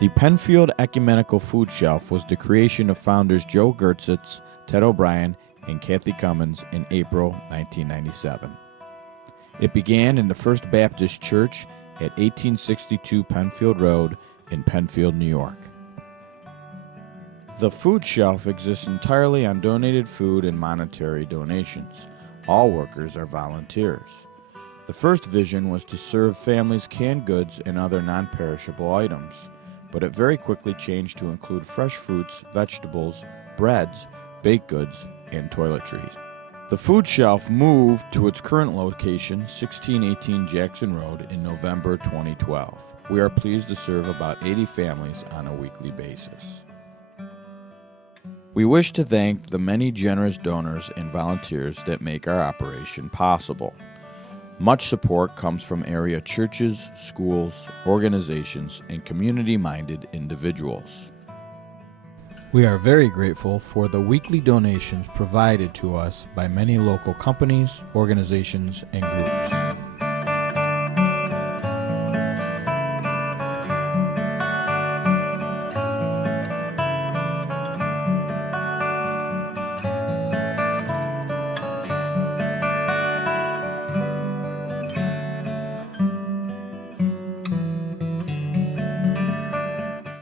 The Penfield Ecumenical Food Shelf was the creation of founders Joe Gertzitz, Ted O'Brien, and Kathy Cummins in April 1997. It began in the First Baptist Church at 1862 Penfield Road in Penfield, New York. The Food Shelf exists entirely on donated food and monetary donations. All workers are volunteers. The first vision was to serve families canned goods and other non-perishable items, but it very quickly changed to include fresh fruits, vegetables, breads, baked goods, and toiletries. The Food Shelf moved to its current location, 1618 Jackson Road, in November 2012. We are pleased to serve about 80 families on a weekly basis. We wish to thank the many generous donors and volunteers that make our operation possible. Much support comes from area churches, schools, organizations, and community-minded individuals. We are very grateful for the weekly donations provided to us by many local companies, organizations, and groups.